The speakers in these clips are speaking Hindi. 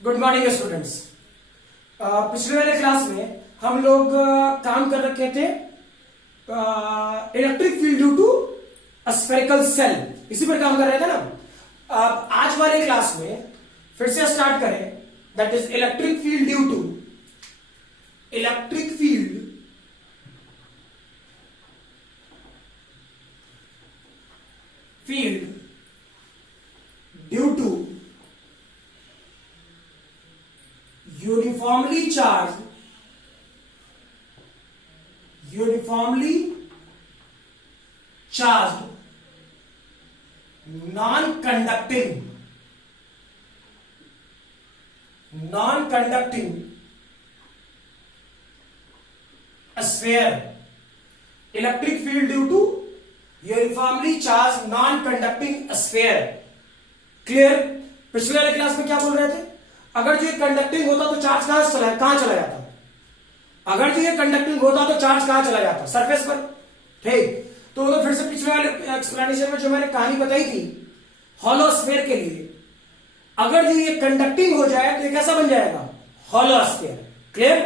Good morning students. पिछले वाले क्लास में हम लोग काम कर रखे थे electric field due to spherical shell, इसी पर काम कर रहे थे ना। आज वाले क्लास में फिर से स्टार्ट करें, that is electric field due to uniformly charged non-conducting sphere, electric field due to uniformly charged non-conducting sphere। Clear? पिछले वाले क्लास में क्या बोल रहे थे? अगर जो ये कंडक्टिंग होता तो चार्ज कहां चला जाता? अगर जो ये कंडक्टिंग होता तो चार्ज कहां चला जाता? सरफेस पर। ठीक, तो फिर से पिछले वाले एक्सप्लेनेशन में जो मैंने कहानी बताई थी हॉलो स्फीयर के लिए, अगर जो ये कंडक्टिंग हो जाए तो ये कैसा बन जाएगा? Hollow sphere. क्लियर?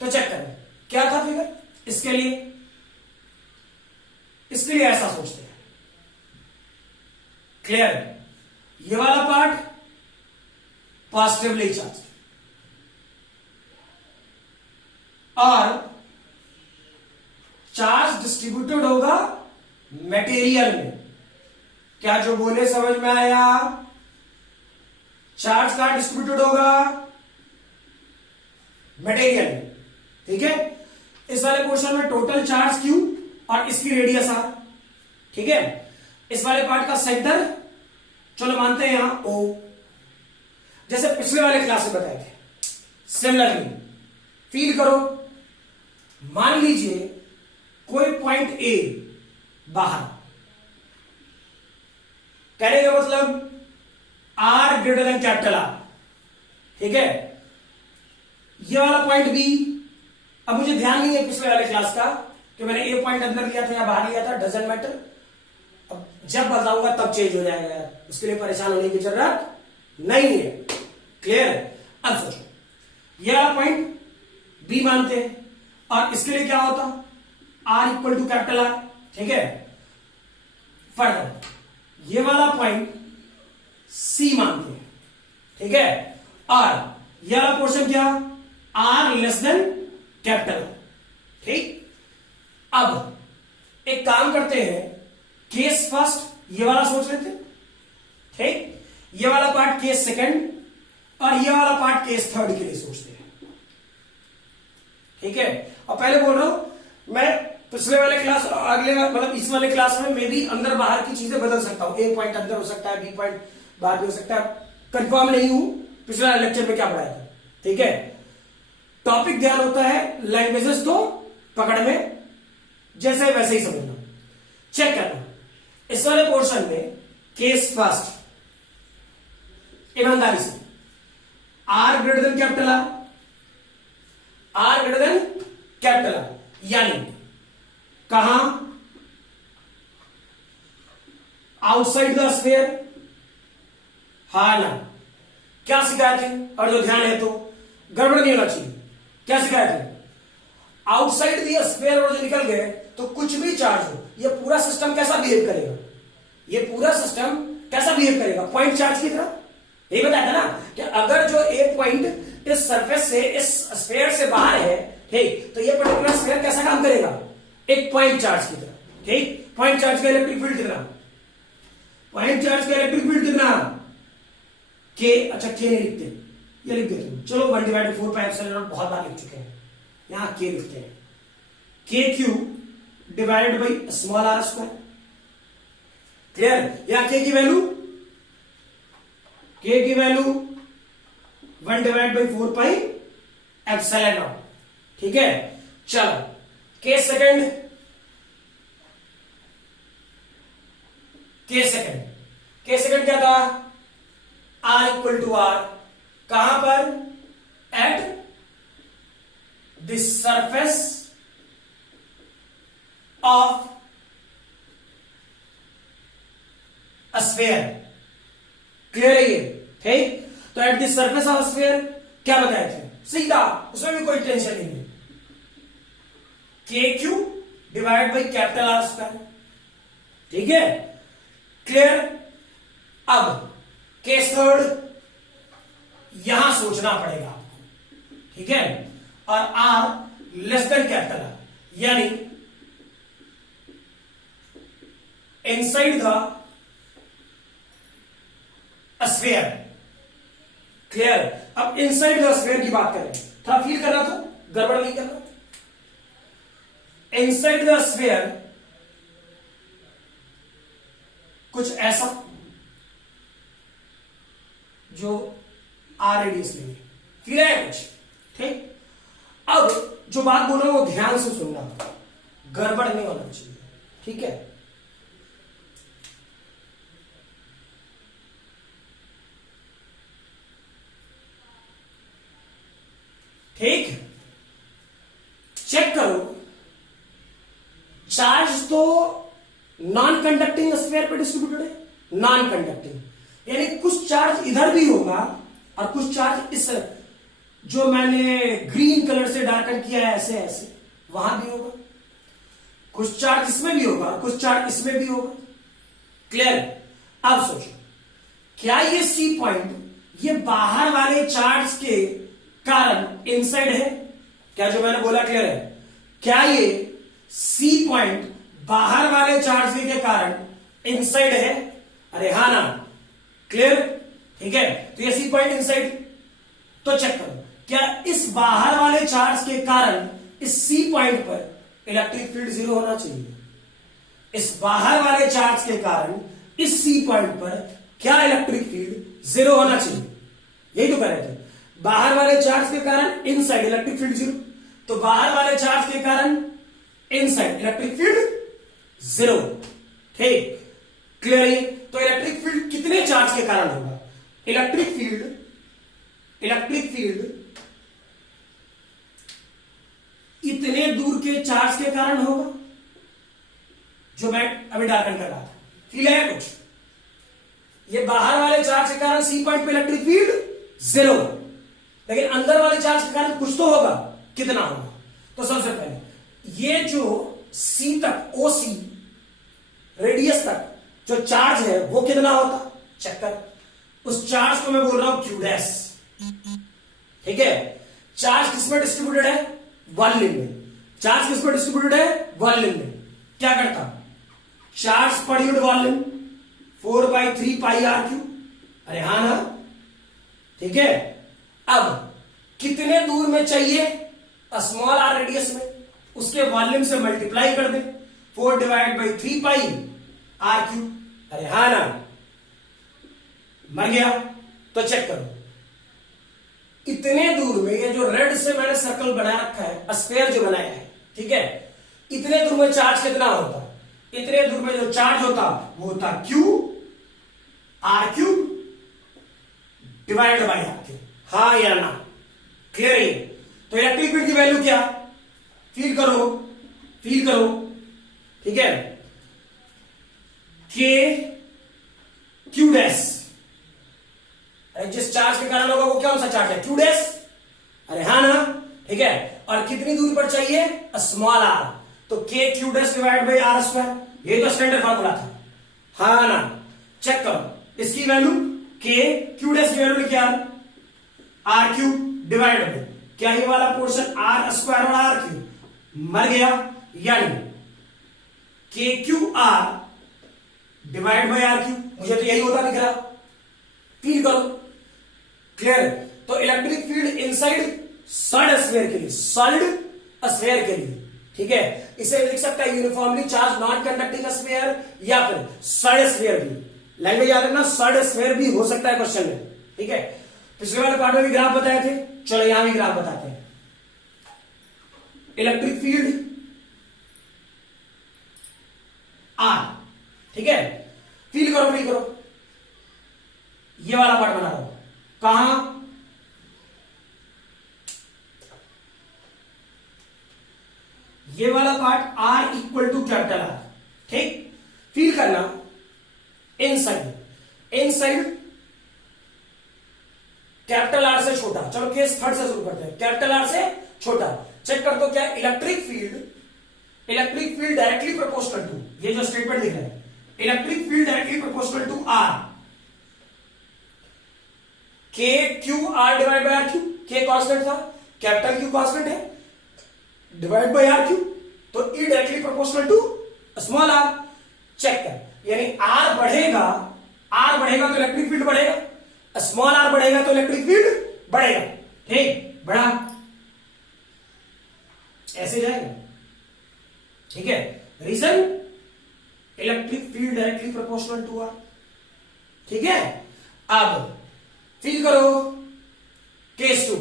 तो चेक करें क्या था फिगर। इसके लिए ऐसा सोचते हैं। क्लियर? ये वाला पार्ट पॉजिटिवली चार्ज और चार्ज डिस्ट्रीब्यूटेड होगा मटेरियल में। क्या जो बोले समझ में आया? चार्ज कहां डिस्ट्रीब्यूटेड होगा? मटेरियल में। ठीक है, इस वाले पोर्शन में टोटल चार्ज Q और इसकी रेडियस R। ठीक है, इस वाले पार्ट का सेंटर चलो मानते हैं यहां O, जैसे पिछले वाले क्लास में बताए थे। सिमिलरली फील करो, मान लीजिए कोई पॉइंट A बाहर, कहने का मतलब R greater than capital R। ठीक है, ये वाला पॉइंट B, अब मुझे ध्यान नहीं है पिछले वाले क्लास का कि मैंने A पॉइंट अंदर लिया था या बाहर लिया था, डजंट मैटर। अब जब बताऊंगा तब चेंज हो जाएगा यार, उसके लिए परेशान होने की जरूरत नहीं है। क्लियर? अब सोचो, ये वाला पॉइंट B मानते हैं और इसके लिए क्या होता? R equal to capital R। ठीक है, फर्दर ये वाला पॉइंट C मानते हैं। ठीक है, और ये वाला पोर्शन क्या? R less than capital R। ठीक, अब एक काम करते हैं, केस फर्स्ट ये वाला सोच लेते। ठीक, ये वाला पार्ट केस सेकंड और ये वाला पार्ट केस थर्ड के लिए सोचते हैं। ठीक है, और पहले बोल रहा हूं मैं, पिछले वाले क्लास अगले मतलब इस वाले क्लास में मैं भी अंदर बाहर की चीजें बदल सकता हूं। A पॉइंट अंदर हो सकता है, B पॉइंट बाहर भी हो सकता है, कंफर्म नहीं हूं पिछले वाले लेक्चर में क्या पढ़ाया था। ठीक है, टॉपिक ध्यान होता है, लैंग्वेजेस तो पकड़ में जैसे वैसे ही समझना। चेक करना, इस वाले पोर्शन में केस फर्स्ट, ईमानदारी से R greater than capital R greater than capital R, यानी कहां? Outside the sphere. हाँ ना, क्या सिखाए थे? और जो ध्यान है तो गड़बड़ नहीं होना चाहिए। क्या सिखाए थे? आउटसाइड द स्फीयर और जो निकल गए तो कुछ भी चार्ज हो, ये पूरा सिस्टम कैसा बिहेव करेगा? ये पूरा सिस्टम कैसा बिहेव करेगा? पॉइंट चार्ज की तरह। यही बताया था ना कि अगर जो ए पॉइंट इस सरफेस से, इस स्फीयर से बाहर है, ठीक, तो ये पर्टिकुलर स्फीयर कैसा काम करेगा? एक पॉइंट चार्ज की तरह। ठीक, पॉइंट चार्ज का इलेक्ट्रिक फील्ड कितना? पॉइंट चार्ज का इलेक्ट्रिक फील्ड कितना? के, अच्छा के नहीं लिखते, ये लिख देते हैं। चलो 1/4πε0 बहुत बार लिख चुके हैं, यहां के लिखते हैं। KQ divided by small r square. Clear? यहां के की वैल्यू 1/4πε0। ठीक है, चलो केस सेकंड क्या था? R इक्वल टू R, कहां पर? At the surface of sphere. Clear है ये? ठीक, तो at the surface of sphere क्या बताए थे, सीधा, उसमें भी कोई टेंशन नहीं है, KQ divide by capital R square. ठीक है, क्लियर। अब केस थर्ड, यहां सोचना पड़ेगा आपको, ठीक है, और r less than capital r, यानी इनसाइड द स्फीयर। क्लियर। अब इनसाइड द स्फीयर की बात करें, थोड़ा फील करना, तो गड़बड़ नहीं करना। इनसाइड द स्फीयर कुछ ऐसा जो आर रेडियस में फिर है कुछ, ठीक। अब जो बात बोल रहा हूं वो ध्यान से सुनना, गड़बड़ नहीं होना चाहिए, ठीक है। ठीक, चेक करो, चार्ज तो नॉन कंडक्टिंग स्फीयर पे डिस्ट्रीब्यूटेड है, नॉन कंडक्टिंग, यानी कुछ चार्ज इधर भी होगा और कुछ चार्ज इस, जो मैंने ग्रीन कलर से डार्कन किया है ऐसे ऐसे, वहां भी होगा, कुछ चार्ज इसमें भी होगा, कुछ चार्ज इसमें भी होगा। क्लियर। अब सोचो, क्या ये सी पॉइंट ये बाहर वाले चार्ज के कारण इनसाइड है? क्या जो मैंने बोला क्लियर है? क्या ये सी पॉइंट बाहर वाले चार्ज के कारण इनसाइड है? अरे हाँ ना, क्लियर। ठीक है, तो ये सी पॉइंट इनसाइड, तो चेक करो, क्या इस बाहर वाले चार्ज के कारण इस सी पॉइंट पर इलेक्ट्रिक फील्ड जीरो होना चाहिए? इस बाहर वाले चार्ज के कारण इस सी पॉइंट पर क्या इलेक्ट्रिक फील्ड जीरो होना चाहिए? यही तो कह रहे थे, बाहर वाले चार्ज के कारण इनसाइड इलेक्ट्रिक फील्ड जीरो, तो बाहर वाले चार्ज के कारण इनसाइड इलेक्ट्रिक फील्ड जीरो। ठीक, क्लियर है? तो इलेक्ट्रिक फील्ड कितने चार्ज के कारण होगा? इलेक्ट्रिक फील्ड इतने दूर के चार्ज के कारण होगा, जो मैं अभी डार्कन कर रहा था। फील है कुछ? ये बाहर वाले चार्ज के कारण सी पॉइंट पे इलेक्ट्रिक फील्ड जीरो, लेकिन अंदर वाले चार्ज के कारण कुछ तो होगा, कितना होगा? तो सबसे पहले ये जो सी तक, ओ सी रेडियस तक जो चार्ज है वो कितना होता, चेक कर। उस चार्ज को मैं बोल रहा हूं क्यू डैश। ठीक है, चार्ज किसमें डिस्ट्रीब्यूटेड है? वॉल्यूम में। चार्ज किसमें डिस्ट्रीब्यूटेड है? वॉल्यूम में। क्या करता? चार्ज पर unit volume 4/3 pi r cube. अरे हाँ ना, ठीक है। अब कितने दूर में चाहिए? स्मॉल आर रेडियस में, उसके वॉल्यूम से मल्टीप्लाई कर दे, 4/3 पाई आर क्यू। अरे हाँ ना, मर गया। तो चेक करो, इतने दूर में, ये जो रेड से मैंने सर्कल बना रखा है, स्फीयर जो बनाया है, ठीक है, इतने दूर में चार्ज कितना होता? इतने दूर में जो चार्ज होता वो होता q r cube divide by r cube. हाँ या ना, क्लियर है? तो इलेक्ट्रिक फील्ड की वैल्यू क्या? फील करो, ठीक है, के क्यू डैश। जिस चार्ज के कारण होगा वो कौन सा चार्ज है? Q dash. अरे हाँ ना, ठीक है। और कितनी दूरी पर चाहिए? स्मॉल आर, तो k q dash divide by r square. ये तो स्टैंडर्ड फॉर्मूला था। हाँ ना, चेक करो, इसकी वैल्यू के क्यू डैश की वैल्यू लिखी आर क्यू डिवाइड बाई, क्या ये वाला पोर्शन आर स्क्वायर और आर क्यू, मर गया। यानी k q r divide by r cube, मुझे तो यही होता दिख रहा। फील करो, क्लियर? तो electric field inside solid sphere के लिए, सॉलिड स्फीयर के लिए, ठीक है, इसे लिख सकता है uniformly charge non conducting sphere या फिर सॉलिड स्फीयर भी। लैंग्वेज याद रखना, सॉलिड स्फीयर भी हो सकता है क्वेश्चन में, ठीक है। पिछले वाले पार्ट में भी ग्राफ बताए थे, चलो यहां भी ग्राफ बताते हैं। इलेक्ट्रिक फील्ड आर, ठीक है, फील करो, ये वाला पार्ट बना रहा हूं, कहां? ये वाला part r equal to capital r, ठीक। फील करना, इनसाइड कैपिटल आर से छोटा। चलो केस थर्ड से शुरू करते हैं, कैपिटल आर से छोटा। चेक कर दो क्या electric field directly proportional to, ये जो स्टेटमेंट लिख रहे हैं, electric field directly proportional to r, k q r divide by r q. K constant था, कैपिटल क्यू कांस्टेंट है, डिवाइड बाय आर क्यू, तो e directly proportional to small r. Check कर, यानी आर बढ़ेगा तो इलेक्ट्रिक फील्ड बढ़ेगा, स्मॉल आर बढ़ेगा तो इलेक्ट्रिक फील्ड बढ़ेगा। ठीक, बढ़ा, ऐसे जाएगा। ठीक है, region electric field directly proportional to r. ठीक है, अब फील करो case two,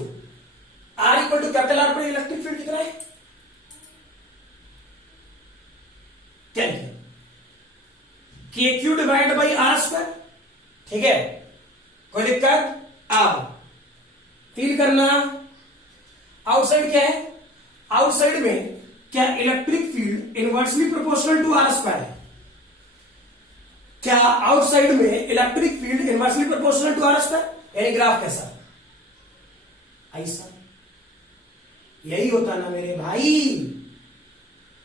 r equal to capital r पर इलेक्ट्रिक फील्ड कितना है, 10 k q divide by r square. ठीक है, कोई दिक्कत? अब फील करना, आउटसाइड क्या है, आउटसाइड में क्या electric field inversely proportional to r square है? क्या आउटसाइड में electric field inversely proportional to r square? यानी ग्राफ कैसा, ऐसा, यही होता ना मेरे भाई,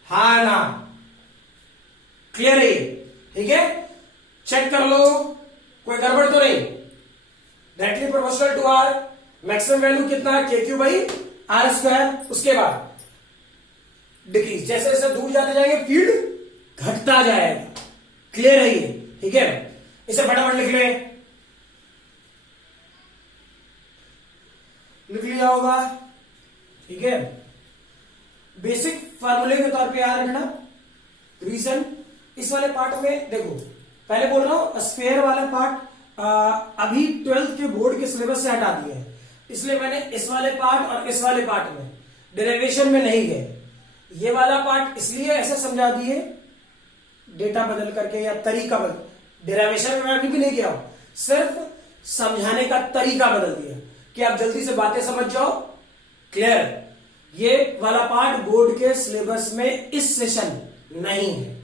हा ना, क्लियर है? ठीक है, चेक कर लो कोई गड़बड़ तो नहीं। Directly proportional to r, maximum value कितना है, के क्यू बाई आर स्क्वायर। उसके बाद डिक्रीज, जैसे जैसे दूर जाते जाएंगे फील्ड घटता जाएगा। क्लियर है ये? ठीक है, इसे फटाफट लिख ले, लिख लिया होगा। ठीक है, बेसिक फार्मूले के तौर पे याद रखना। रीजन इस वाले पार्ट में देखो, पहले बोल रहा हूं स्फेयर वाला पार्ट अभी 12th के बोर्ड के सिलेबस से हटा दिया है, इसलिए मैंने इस वाले पार्ट और इस वाले पार्ट में डेरिवेशन में नहीं गए। ये वाला पार्ट इसलिए ऐसे समझा दिए, डेटा बदल करके या तरीका बदल, डेरिवेशन में मैं अभी भी नहीं गया हूं, सिर्फ समझाने का तरीका बदल दिया कि आप जल्दी से बातें समझ जाओ। क्लियर? ये वाला पार्ट बोर्ड के सिलेबस में इस सेशन नहीं है।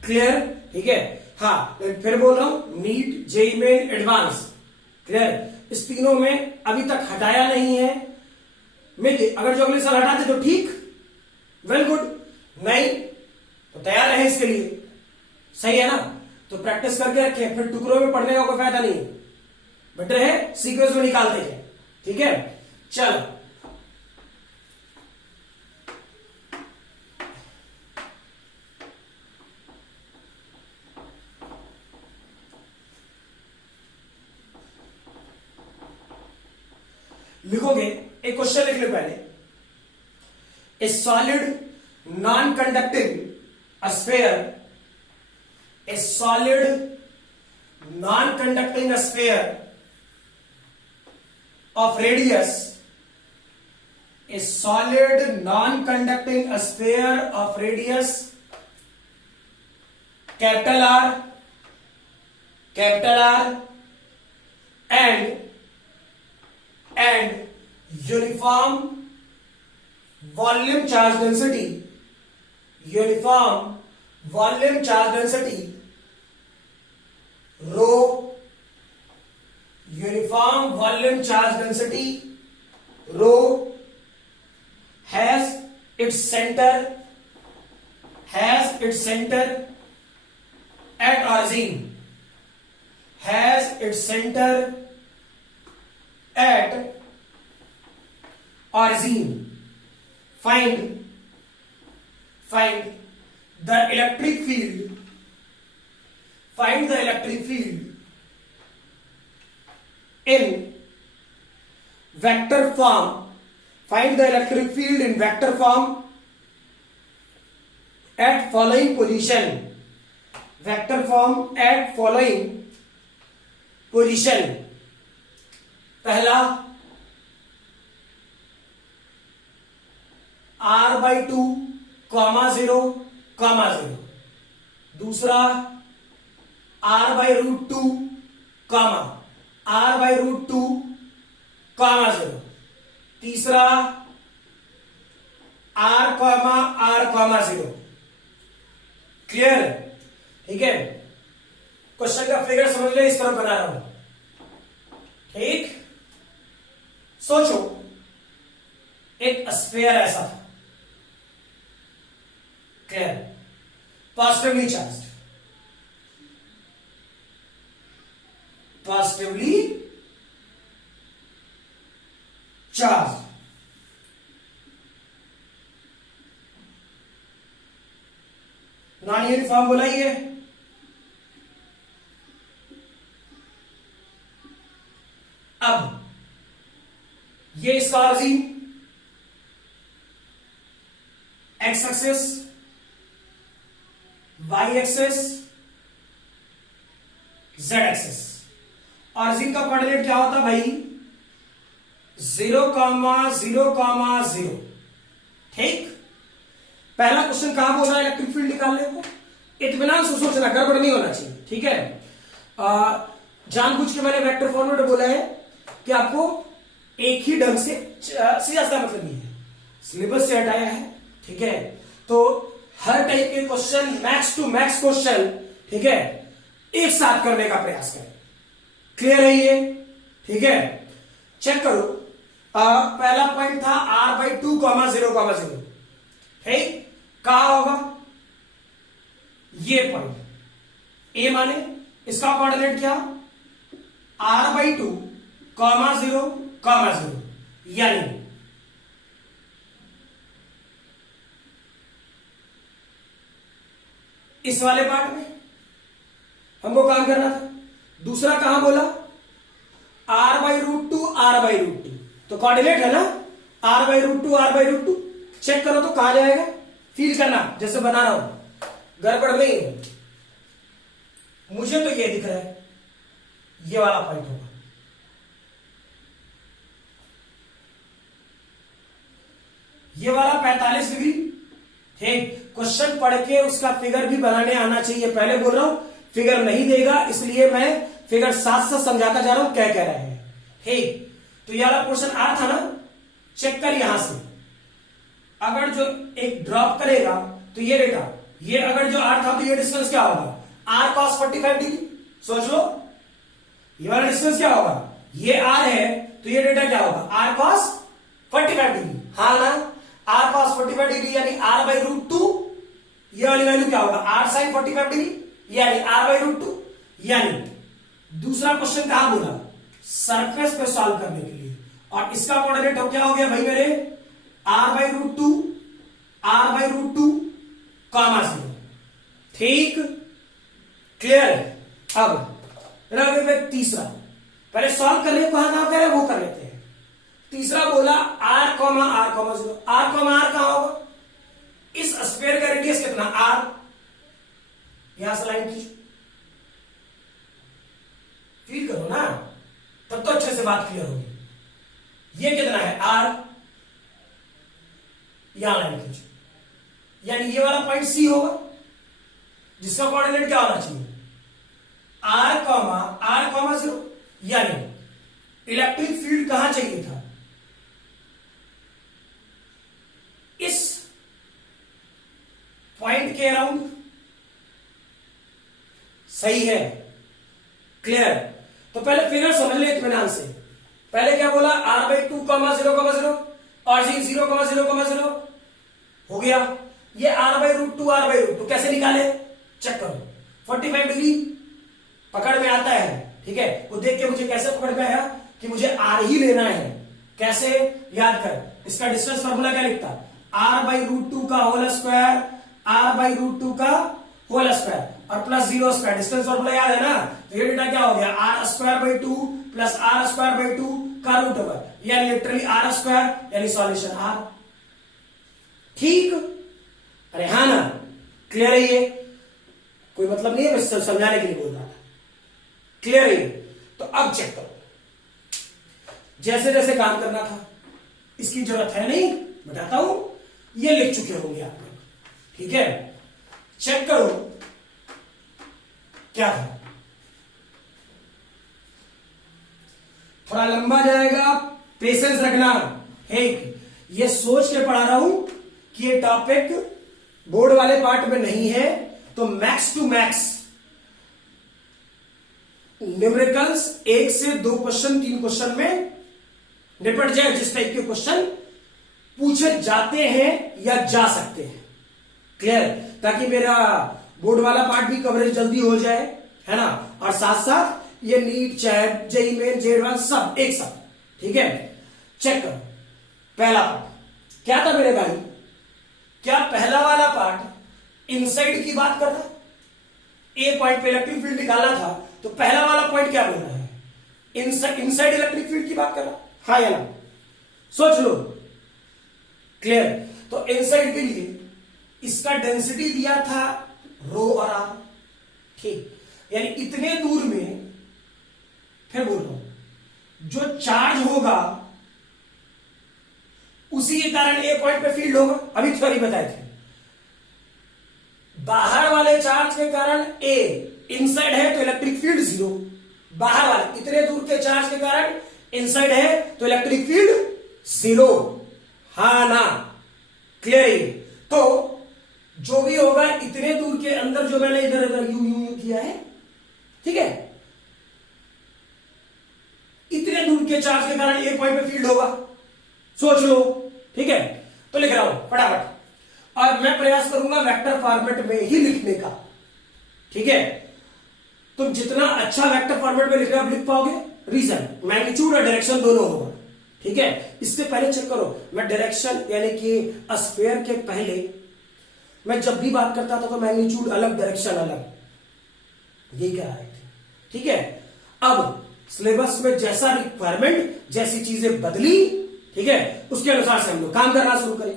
क्लियर? ठीक है, हाँ फिर बोल रहा हूं, NEET, JEE main, advanced. Clear? इस तीनों में अभी तक हटाया नहीं है, मिल अगर जो अगले साल हटाते तो ठीक, वेल गुड, नहीं तो तैयार रहे इसके लिए। सही है ना? तो प्रैक्टिस करके रखें, फिर टुकड़ों में पढ़ने का कोई फायदा नहीं, बेटर है सीक्वेंस में निकालते हैं। ठीक है, चलो लिखोगे, एक क्वेश्चन लिख लो पहले। ए solid non conducting sphere, A solid non conducting sphere of radius, a solid non-conducting sphere of radius capital R and uniform volume charge density, uniform volume charge density rho, uniform volume charge density rho has its center at origin, has its center at origin. Find the electric field, find the electric field in vector form, find the electric field in vector form at following position, vector form at following position। पहला r/2, 0, 0, दूसरा r/√2, r/√2, 0, तीसरा r, 0। क्लियर? ठीक है, क्वेश्चन का फिगर समझ ले, इस तरह बना रहा हूं। ठीक, सोचो एक स्फीयर ऐसा था, clear, positively charge, positively charge, non uniform बोला ये, अब ये इसका origin x axis, y axis, z axis. Origin का कोऑर्डिनेट क्या होता भाई? 0,0,0। ठीक, पहला क्वेश्चन कहां बोल रहा है इलेक्ट्रिक फील्ड निकालने को? इत्मीनान से सोचना, गड़बड़ नहीं होना चाहिए, ठीक है। जानबूझ के मैंने वेक्टर फॉर्मेट बोला है कि आपको एक ही ढंग से, सीधा सा मतलब नहीं है, सिलेबस से हटाया है, ठीक है। तो हर टाइप के question, max to max question, ठीक है, एक साथ करने का प्रयास करें। क्लियर है ये? ठीक है, चेक करो। पहला पॉइंट था r/2, 0,0, ठीक, कहा होगा ये पॉइंट ए, माने इसका कोऑर्डिनेट क्या? r/2, 0,0, यानी इस वाले पार्ट में हमको काम करना था। दूसरा कहां बोला? r/2, r/2, तो कोऑर्डिनेट है ना, r/2, r/2। चेक करो तो कहां जाएगा, फील करना जैसे बना रहा हूं, गड़बड़ नहीं है। मुझे तो ये दिख रहा है, ये वाला पॉइंट होगा, ये वाला 45 डिग्री। ठीक, क्वेश्चन पढ़ के उसका फिगर भी बनाने आना चाहिए। पहले बोल रहा हूं फिगर नहीं देगा, इसलिए मैं फिगर साथ साथ समझाता जा रहा हूं क्या कह रहे हैं। ठीक, तो ये वाला पोर्शन आ था ना, चेक कर यहां से, अगर जो एक ड्रॉप करेगा तो ये बेटा, ये अगर जो आर था तो ये डिस्टेंस क्या होगा? r cos 45 degree. सोच लो ये वाला डिस्टेंस क्या होगा? ये r है तो ये डेटा क्या होगा? r cos 45 degree. हाँ ना, r cos 45 डिग्री यानी r/√2। ये वाली वैल्यू क्या होगा? r sin 45 डिग्री यानी r/√2। यानी दूसरा क्वेश्चन कहां बोला? सरफेस पे सॉल्व करने के लिए, और इसका कोऑर्डिनेट क्या हो गया भाई मेरे? r/√2, r/√2, 0। ठीक, क्लियर है। अब रह गया तीसरा, पहले सॉल्व कर ले, कहां कहां करें वो कर लेते हैं। तीसरा बोला r, r, 0। r, r कहां होगा? इस स्फीयर का रेडियस कितना? r। यहां से लाइन खींचो, फील करो ना, तब तो अच्छे से बात क्लियर होगी। ये कितना है? r, यहां लाइन खींचो, यानी ये वाला पॉइंट सी होगा, जिसका कोऑर्डिनेट क्या होना चाहिए? r, 0। यानी इलेक्ट्रिक फील्ड कहां चाहिए था? इस पॉइंट के अराउंड। सही है, क्लियर। तो पहले फिगर समझ ले इत्मीनान से। पहले क्या बोला? r/2, 0,0, और 0,0,0 हो गया। ये r/√2, r/√2 कैसे निकाले? चेक करो, 45 डिग्री पकड़ में आता है, ठीक है। वो देख के मुझे कैसे पकड़ में आया कि मुझे r ही लेना है। कैसे? याद कर, इसका डिस्टेंस फार्मूला क्या लिखता? r/√2 का होल स्क्वायर, r/√2 का होल स्क्वायर और प्लस 0 डिस्टेंस फार्मूला याद है ना। तो ये डेटा क्या हो गया? r² 2 प्लस r² 2 का रूट ओवर, यानी लिटरली r², यानी सॉल्यूशन r। ठीक, अरे हाँ ना, क्लियर है ये? कोई मतलब नहीं है, मैं समझाने के लिए बोल रहा था। क्लियर है? तो अब चेक करो, जैसे जैसे काम करना था, इसकी जरूरत है नहीं, बताता हूं, ये लिख चुके होंगे आप लोग, ठीक है। चेक करो क्या था, थोड़ा लंबा जाएगा, पेशेंस रखना। ये सोच के पढ़ा रहा हूं कि ये टॉपिक बोर्ड वाले पार्ट में नहीं है, तो मैक्स टू मैक्स न्यूमेरिकल्स 1 से 2 क्वेश्चन 3 क्वेश्चन में निपट जाए जिस टाइप के क्वेश्चन पूछे जाते हैं या जा सकते हैं। क्लियर? ताकि मेरा बोर्ड वाला पार्ट भी कवरेज जल्दी हो जाए, है ना, और साथ साथ ये NEET, chat, JEE main, JEE advanced सब एक साथ। ठीक है, चेक करो। पहला पार्ट क्या था मेरे भाई? क्या पहला वाला पार्ट इनसाइड की बात कर रहा? ए पॉइंट पे इलेक्ट्रिक फील्ड निकालना था, तो पहला वाला पॉइंट क्या बोल रहा है? इनसाइड इलेक्ट्रिक फील्ड की बात कर रहा, हाँ या ना? सोच लो। क्लियर? तो इनसाइड के लिए इसका डेंसिटी दिया था रो और आर। ठीक, यानी इतने दूर में, फिर बोल रहा हूं, जो चार्ज होगा उसी के कारण ए पॉइंट पे फील्ड होगा। अभी थ्योरी बताए थे, बाहर वाले चार्ज के कारण ए, इनसाइड है तो इलेक्ट्रिक फील्ड जीरो। बाहर वाले इतने दूर के चार्ज के कारण इनसाइड है तो इलेक्ट्रिक फील्ड जीरो, हाँ ना? क्लियर? तो जो भी होगा इतने दूर के अंदर, जो मैंने इधर इधर यू यू किया है, ठीक है, इतने दूर के चार्ज के कारण ए पॉइंट पे फील्ड होगा। सोच लो। ठीक है, तो लिख रहा हूं फटाफट, और मैं प्रयास करूंगा वेक्टर फॉर्मेट में ही लिखने का। ठीक है, तुम जितना अच्छा वेक्टर फॉर्मेट में लिख रहे हो आप लिख पाओगे। रीजन, मैग्नीट्यूड और डायरेक्शन दोनों होगा। ठीक है, इससे पहले चेक करो, मैं डायरेक्शन यानी कि स्फीयर के पहले मैं जब भी बात करता था तो मैग्नीट्यूड अलग, डायरेक्शन अलग, यही कह रहे थे। ठीक है, अब सिलेबस में जैसा रिक्वायरमेंट, जैसी चीजें बदली, ठीक है, उसके अनुसार से हम लोग काम करना शुरू करें।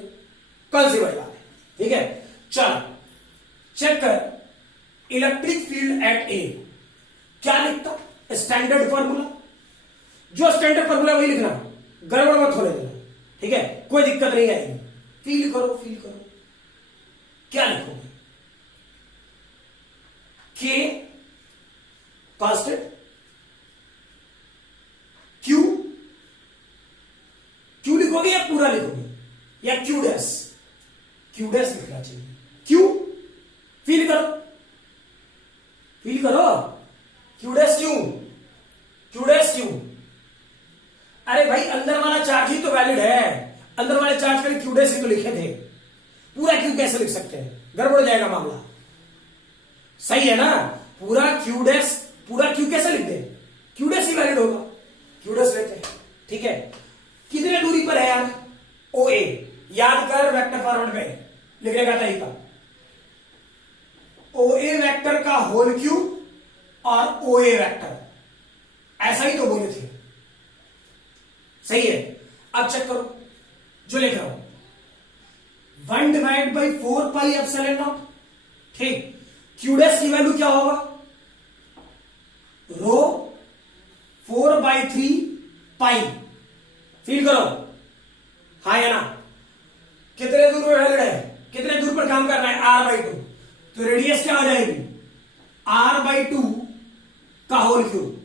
कल से वही बात है। ठीक है, चल चेक कर, इलेक्ट्रिक फील्ड एट ए क्या लिखता? स्टैंडर्ड फॉर्मूला, जो स्टैंडर्ड फॉर्मूला वही लिखना, गड़बड़ मत होने देना। ठीक है, कोई दिक्कत नहीं आएगी। फील करो, फील करो, क्या लिखोगे? के कांस्टेंट, क्यू, क्यू लिखोगे या पूरा लिखोगे, या क्यू डैश? क्यू डैश लिखना चाहिए। क्यू, फील करो, फील करो, Q dash Q, Q dash Q. अरे भाई अंदर वाला चार्ज ही तो वैलिड है, अंदर वाले चार्ज के लिए क्यू डैश ही तो लिखे थे, पूरा क्यू कैसे लिख सकते हैं? गड़बड़ हो जाएगा मामला। सही है ना? पूरा क्यू डैश, पूरा क्यू कैसे लिख दे? क्यू डैश ही वैलिड होगा, क्यू डैश लेते हैं। ठीक है, कितने दूरी पर है यार? ओ ए, याद कर वेक्टर फॉर्मेट में लिखने का तरीका, ओ ए वेक्टर का होल क्यूब और ओ ए वेक्टर, ऐसा ही तो बोले थे। सही है, अब चेक करो जो लिख रहा हूं, 1 divide by 4 pi epsilon not. ठीक, क्यू डैश की वैल्यू क्या होगा? रो 4/3 पाई। फील करो, हाँ या ना? कितने दूर पर वैलिड है, कितने दूर पर काम करना है? r/2, तो रेडियस क्या हो जाएगी? r/2 का होल क्यूब।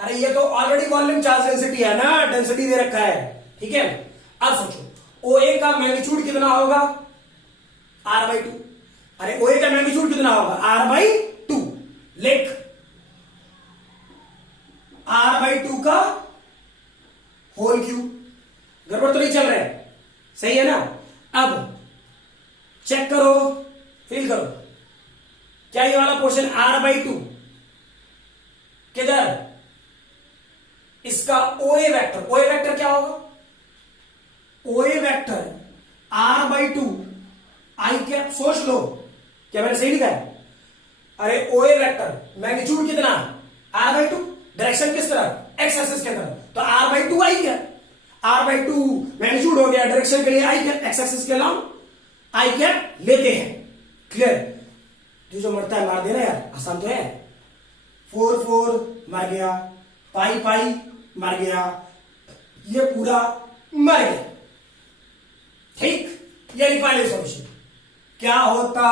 अरे ये तो ऑलरेडी वॉल्यूम चार्ज डेंसिटी है ना, डेंसिटी दे रखा है। ठीक है, अब सोचो OA का मैग्नीट्यूड कितना होगा? r/2। अरे OA का मैग्नीट्यूड कितना होगा? r/2। लिख, r/2 का होल क्यूब। गड़बड़ तो नहीं चल रहा है? सही है ना? अब चेक करो, फील करो, क्या ये वाला पोर्शन r/2 किधर? इसका OA वेक्टर, OA वेक्टर क्या होगा? OA vector r/2 i cap. सोच लो, क्या मैंने सही लिखा है? अरे OA वेक्टर मैग्नीट्यूड कितना? r/2, डायरेक्शन किस तरफ? x एक्सिस के तरफ, तो r/2 i cap. r/2 magnitude हो गया, डायरेक्शन के लिए आई कैप, x एक्सिस के अलावा आई कैप लेते हैं। क्लियर? जो मरता है मार देना यार, आसान तो है। 4 4 मर गया, पाई पाई मर गया, ये पूरा मर गया। ठीक, ये फाइनल सॉल्यूशन क्या होता?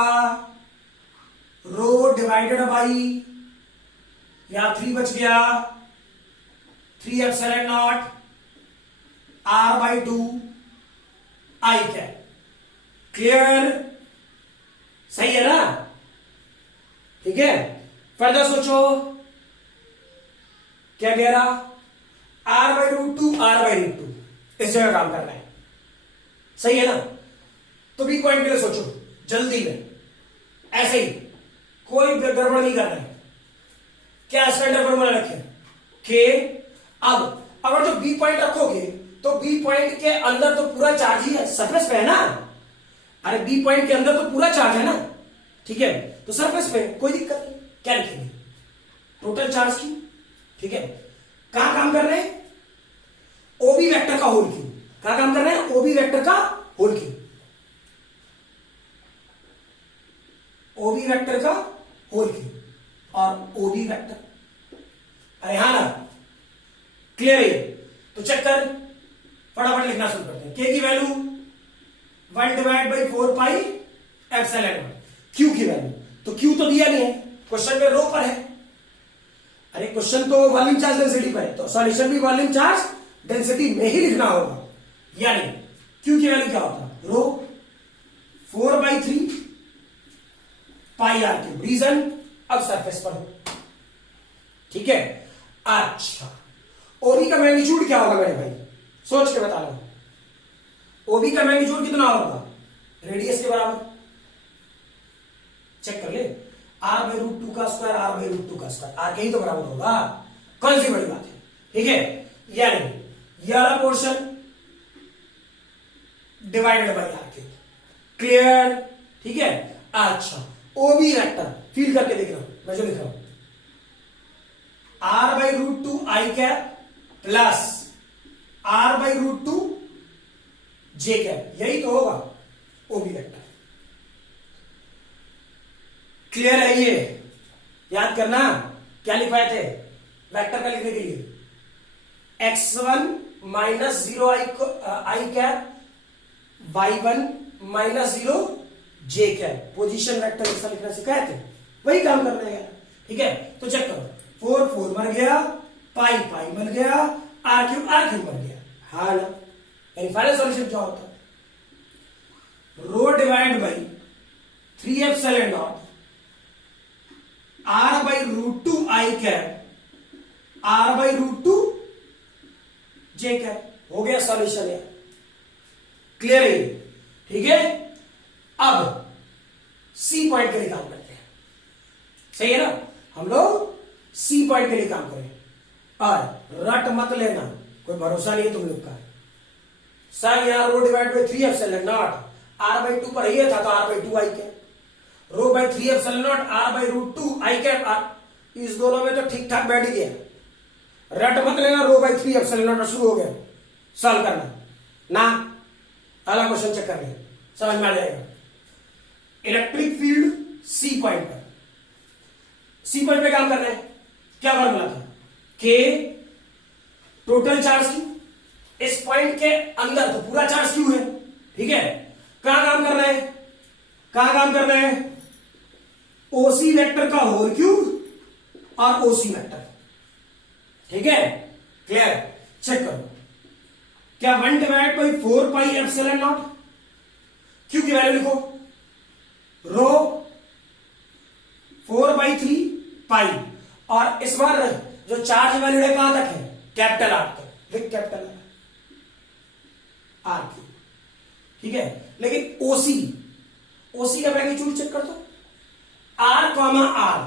रो डिवाइडेड बाई, या 3 बच गया, 3 epsilon not r/2 i cap. Clear? सही है ना? ठीक है, फर्दर सोचो, क्या कह रहा? r/2 r/2 √2 इस जगह काम करना है, सही है ना। तो बी पॉइंट के लिए सोचो जल्दी में, ऐसे ही कोई गड़बड़ नहीं करना है। क्या स्टैंडर्ड फॉर्मूला रखे के। अब अगर जो बी पॉइंट रखोगे तो बी पॉइंट के अंदर तो पूरा चार्ज ही है, सरफेस पे है ना। अरे बी पॉइंट के अंदर तो पूरा चार्ज है ना, ठीक है। तो सरफेस पे कोई दिक्कत नहीं, क्या लिखेंगे टोटल चार्ज की, ठीक है। कहां काम कर रहे हैं, ओबी वेक्टर का होल क्यूब। कहां काम कर रहे हैं, ओबी वेक्टर का होल क्यूब, ओबी वेक्टर का होल क्यूब और ओबी वेक्टर। अरे हाँ ना, क्लियर है। तो चेक कर, फटाफट लिखना शुरू करते हैं। के की वैल्यू 1/4 पाई एप्सिलॉन। क्यू की वैल्यू, तो क्यू तो दिया नहीं है क्वेश्चन में, रो पर है। अरे क्वेश्चन तो वॉल्यूम चार्ज डेंसिटी पर है, तो सॉल्यूशन भी वॉल्यूम चार्ज डेंसिटी में ही लिखना होगा। यानी क्यू की वैल्यू क्या होता है, रो 4/3 पाई आर क्यूब। रीजन, अब सरफेस पर हो, ठीक है। अच्छा, ओबी का मैग्नीट्यूड क्या होगा मेरे भाई, सोच के बता रहा हूं। ओबी का मैग्नीट्यूड कितना होगा, रेडियस के बराबर। चेक कर ले, r/√2 का स्क्वायर, r/√2 का स्क्वायर, आर के ही तो बराबर होगा, कौन सी बड़ी बात है, ठीक है। यानी ये वाला portion divided by r cube, clear, ठीक है। अच्छा, ओबी वेक्टर फील करके देख रहा हूं मैं, जो लिख रहा हूं r/√2 i cap plus r/√2 j cap, यही तो होगा ओबी वेक्टर। क्लियर है ये, याद करना क्या लिखवाए थे वेक्टर का लिखने के लिए, x1 माइनस 0 आई कैप, y1 माइनस 0 जे कैप। पोजीशन वेक्टर ऐसा लिखना सिखाए थे, वही काम करना है, ठीक है। तो चेक करो, 4 4 मर गया, पाई पाई मर गया, आर क्यूब मर गया, हाँ ना। यानी फाइनल सॉल्यूशन क्या होता है, rho divide by 3 epsilon not r/√2 i cap, r/√2 j cap. हो गया सॉल्यूशन यार, क्लियर है, ठीक है। अब सी पॉइंट के लिए काम करते हैं, सही है ना। हम लोग सी पॉइंट के लिए काम करें, और रट मत लेना, कोई भरोसा नहीं है तुम लोग का। सर यहां rho divide by 3 epsilon not, r/2 पर ये था तो r/2 i cap, rho by 3 epsilon not r/√2 i cap. इस दोनों में तो ठीक ठाक बैठ ही गया, रट मत लेना, रो बाई 3 एप्सिलॉन नॉट शुरू हो गया सॉल्व करना ना। अगला क्वेश्चन चेक कर लिया, समझ में आ जाएगा। इलेक्ट्रिक फील्ड सी पॉइंट पर, सी पॉइंट पे काम कर रहे हैं, क्या फॉर्मूला था, के टोटल चार्ज की। इस पॉइंट के अंदर तो पूरा चार्ज क्यू है, ठीक है। कहां काम कर रहे हैं, कहां काम कर रहे हैं, ओसी वेक्टर का होल क्यूब और ओसी वेक्टर, ठीक है, क्लियर। चेक करो, क्या 1/4 पाई एप्सिलॉन नॉट, क्यू की वैल्यू लिखो, रो 4/3 पाई, और इस बार जो चार्ज वैल्यू है कहां तक है, कैपिटल आर तक, लिख कैपिटल आर क्यू, ठीक है। लेकिन ओसी, ओसी का मैग्नीट्यूड चेक कर दो, आर कॉमा आर,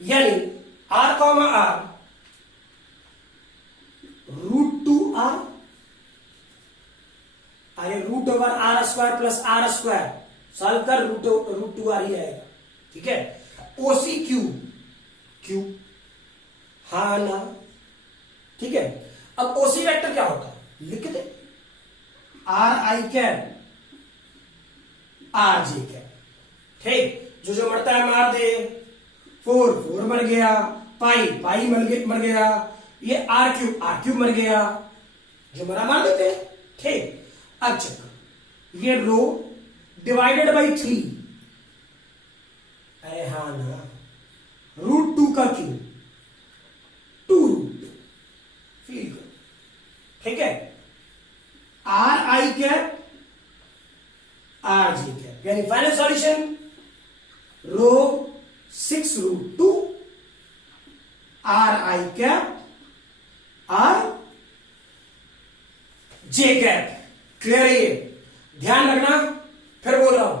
यानी आर कॉमा आर √2r, अरे √r² प्लस r², सॉल्व कर, √2r ही आएगा, ठीक है। ओसी क्यू, क्यू, हाँ ना, ठीक है। अब ओसी वेक्टर क्या होता है, लिख दे, r i cap, r j cap, ठीक। जो जो मरता है मार दे, 4 4 मर गया, पाई पाई मर गया, ये आर क्यूब मर गया, जो मरा मार देते हैं, ठीक। अब चेक, ये रो डिवाइडेड बाई 3, अरे हाँ ना, √2 का क्यूब, 2√2, फील करो, ठीक है। R i cap, r g cap, यानी final solution rho 6√2 r i cap, r j cap. Clear है ये? ध्यान रखना, फिर बोल रहा हूं,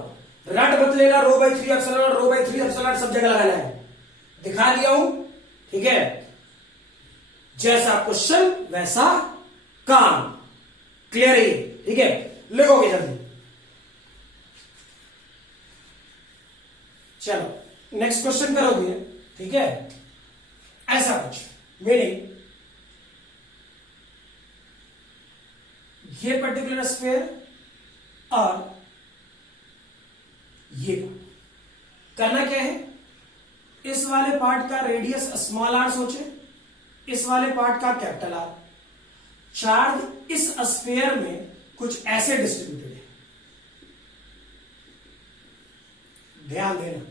रट मत लेना, rho by 3 epsilon, rho by 3 epsilon सब जगह लगाना है। दिखा दिया हूं, ठीक है? जैसा क्वेश्चन वैसा काम। क्लियर है? ठीक है, लिखोगे जल्दी। चलो नेक्स्ट क्वेश्चन करोगे, ठीक है? ऐसा कुछ मीनिंग, ये पर्टिकुलर स्फीयर और ये करना क्या है, इस वाले पार्ट का रेडियस स्मॉल आर सोचे, इस वाले पार्ट का कैपिटल आर। चार्ज इस स्फीयर में कुछ ऐसे डिस्ट्रीब्यूटेड है, ध्यान देना।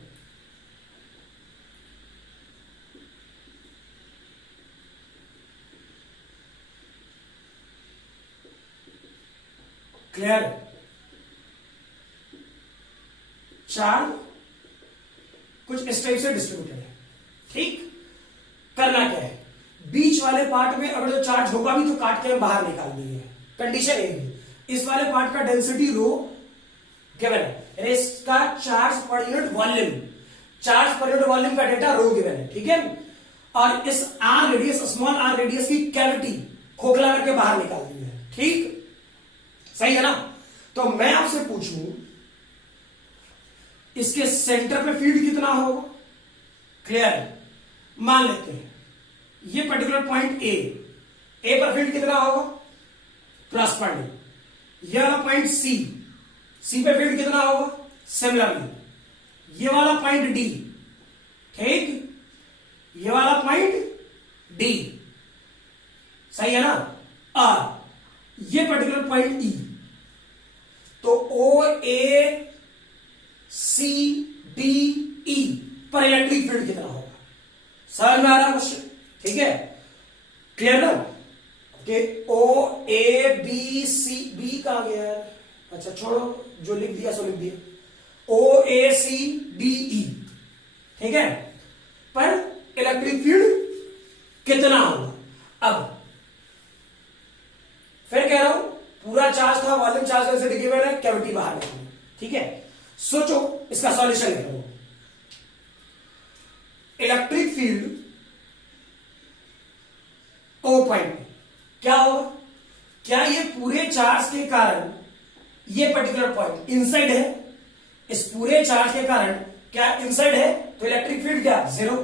क्लियर? चार्ज कुछ इस टाइप से डिस्ट्रीब्यूटेड है, ठीक? करना क्या है, बीच वाले पार्ट में अगर जो चार्ज होगा भी तो काट के बाहर निकाल दी है। कंडीशन है इस वाले पार्ट का डेंसिटी रो गिवन है, इसका चार्ज पर यूनिट वॉल्यूम, चार्ज पर यूनिट वॉल्यूम का डेटा रो गिवन है, ठीक है? और इस r radius, small r radius की कैविटी खोखला करके बाहर निकाल दी है, ठीक? सही है ना? तो मैं आपसे पूछूं, इसके सेंटर पे फील्ड कितना होगा? क्लियर? मान लेते हैं ये पर्टिकुलर पॉइंट ए पर फील्ड कितना होगा? Plus point. ये वाला पॉइंट सी पे फील्ड कितना होगा? सिमिलरली ये वाला पॉइंट डी, ठीक? ये वाला पॉइंट डी, सही है ना? और ये पर्टिकुलर पॉइंट ई, तो ओ ए सी डी ई पर इलेक्ट्रिक फील्ड कितना होगा? समझ में आ रहा क्वेश्चन? ठीक है, क्लियर ना? कि ओ ए बी सी, बी कहां गया है? अच्छा छोड़ो, जो लिख दिया सो लिख दिया। ओ ए सी डी ई, ठीक है? पर इलेक्ट्रिक फील्ड कितना होगा? अब फिर कह रहा हूं, पूरा चार्ज था, वॉल्यूम चार्ज डेंसिटी गिवन है, कैविटी बाहर निकली, ठीक है? सोचो इसका सॉल्यूशन करो। इलेक्ट्रिक फील्ड ओ पॉइंट क्या होगा? क्या ये पूरे चार्ज के कारण ये पर्टिकुलर पॉइंट इनसाइड है? इस पूरे चार्ज के कारण क्या इनसाइड है? तो इलेक्ट्रिक फील्ड क्या? जीरो,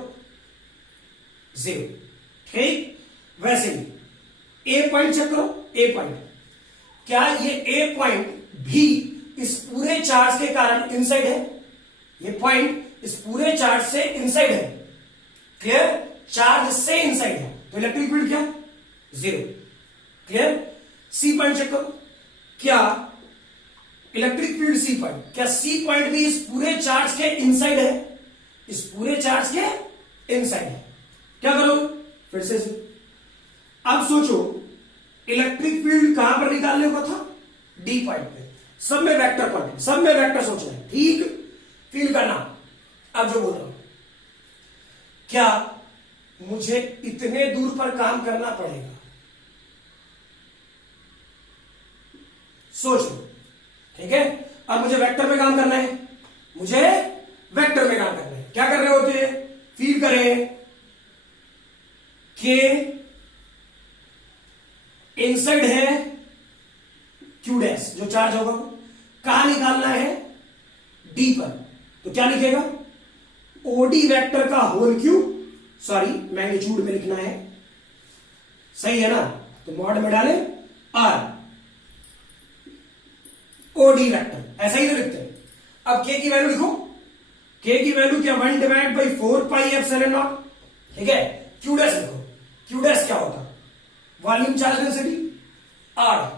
ठीक? वैसे ही ए पॉइंट चेक करो, ए पॉइंट, क्या ये ए पॉइंट भी इस पूरे चार्ज के कारण इनसाइड है? ये पॉइंट इस पूरे चार्ज से इनसाइड है, क्लियर? चार्ज से इनसाइड है, तो इलेक्ट्रिक फील्ड क्या? Zero, clear? C point check करो, क्या इलेक्ट्रिक फील्ड सी पॉइंट, क्या सी पॉइंट भी इस पूरे चार्ज के इनसाइड है? इस पूरे चार्ज के इनसाइड है। क्या करो फिर से? अब सोचो इलेक्ट्रिक फील्ड कहां पर निकालने को था? डी पॉइंट पे। सब में वेक्टर पॉइंट, सब में वेक्टर सोचना है, ठीक? फील करना। अब जो बोल रहा हूं, क्या मुझे इतने दूर पर काम करना पड़ेगा? सोच लो, ठीक है? अब मुझे वेक्टर में काम करना है, मुझे वेक्टर में काम करना है। क्या कर रहे होते हैं? फील करें के इनसाइड है क्यू डैश, जो चार्ज होगा कहां निकालना है? डी पर। तो क्या लिखेगा? ओडी वेक्टर का होल क्यूब, सॉरी मैग्नीट्यूड में लिखना है, सही है ना? तो मॉड में डाले आर ओडी वेक्टर, ऐसा ही तो लिखते हैं। अब के की वैल्यू लिखो, के की वैल्यू क्या? 1 divide by 4 pi epsilon not, ठीक है? क्यू डैश लिखो, क्यू डैश क्या होता? Volume charge density r.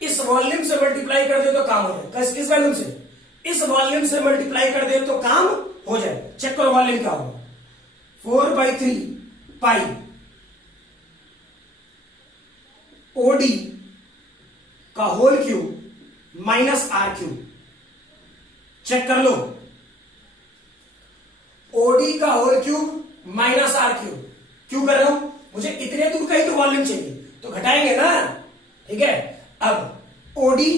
इस वॉल्यूम से मल्टीप्लाई कर दे तो काम हो जाए। किस वॉल्यूम से? इस वॉल्यूम से मल्टीप्लाई कर दे तो काम हो जाए। चेक करो वॉल्यूम क्या होगा? 4/3 पाई ओडी का whole cube minus r cube. Check कर लो, ओडी का whole cube minus r cube. क्यों कर रहा हूं? मुझे इतने दूर का ही तो वॉल्यूम चाहिए, तो घटाएंगे ना, ठीक है? अब ओडी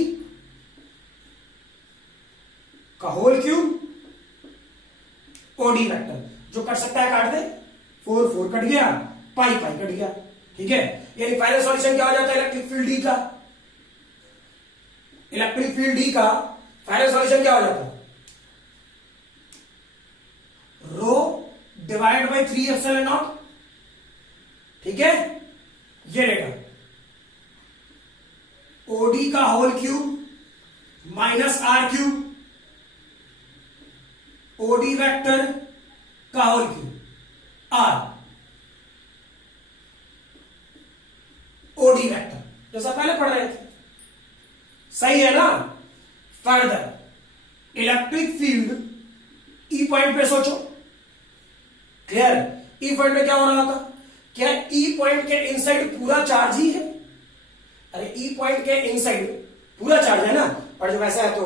का होल क्यूब, ओडी वेक्टर जो कट सकता है काट दे, 4 4 कट गया, पाई पाई कट गया, ठीक है। यानी फाइनल सॉल्यूशन क्या हो जाता है इलेक्ट्रिक फील्ड डी का, इलेक्ट्रिक फील्ड डी का फाइनल सॉल्यूशन क्या हो जाता है, rho divide by 3 epsilon not, ठीक है। ये रहेगा ओडी का whole cube minus r cube, OD vector का whole cube r, OD vector जैसा पहले पढ़ रहे थे, सही है ना। Further electric field e point पे सोचो, क्लियर। ई पॉइंट में क्या हो रहा था, क्या ई पॉइंट के इनसाइड पूरा चार्ज ही है, अरे ई पॉइंट के इनसाइड पूरा चार्ज है ना, और जब ऐसा है तो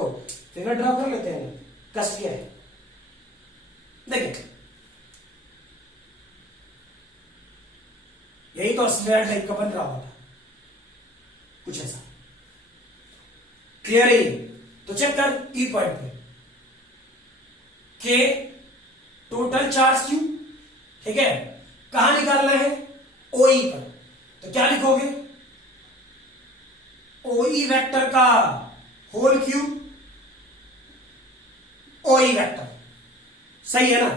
फिगर ड्रॉ कर लेते हैं, कस किया है, देखिए यही तो स्फीयर टाइप का बन रहा होता कुछ ऐसा, क्लियर है। तो चेक कर ई पॉइंट पे के टोटल चार्ज क्यू, ठीक है, कहां निकालना है, ओई पर, तो क्या लिखोगे, ओई वेक्टर का होल क्यूब, ओई वेक्टर, सही है ना।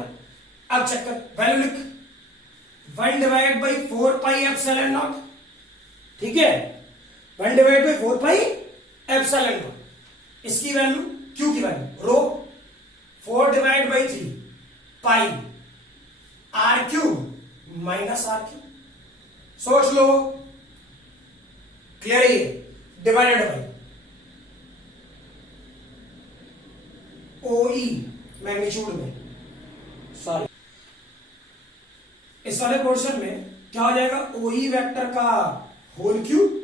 अब चेक कर वैल्यू लिख, 1 divide by 4 pi epsilon not, ठीक है, 1 divide by 4 pi epsilon naught, इसकी वैल्यू क्यू की value rho 4 divide by 3 pi r cube minus r cube, सोच लो, क्लियर है, डिवाइडेड बाई ओई मैग्नीट्यूड में, सॉरी इस वाले पोर्शन में क्या हो जाएगा, ओई वेक्टर का होल क्यूब